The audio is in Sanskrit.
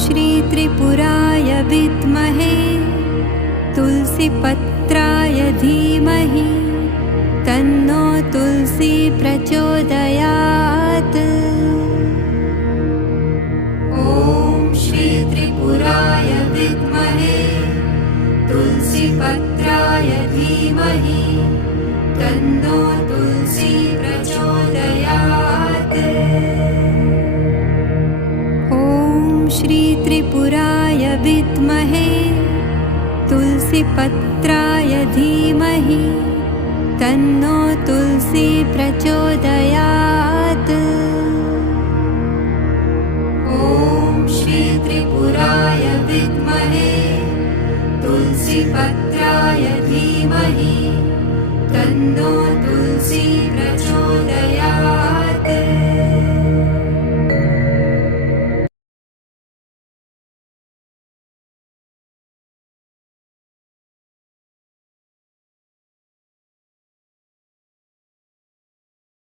श्री त्रिपुराय विद्महे तुलसीपत्राय धीमहि तन्नो तुलसी प्रचोदयात्। ॐ श्री त्रिपुराय विद्महे तुलसीपत्राय धीमहि तन्नो तुलसी प्रचोदयात्। ॐ श्री त्रिपुराय विद्महे तुलसीपत्राय धीमहि तन्नो तुलसी प्रचोदयात्। ॐ श्री त्रिपुराय विद्महे तुलसीपत्राय धीमहि तन्नो तुलसी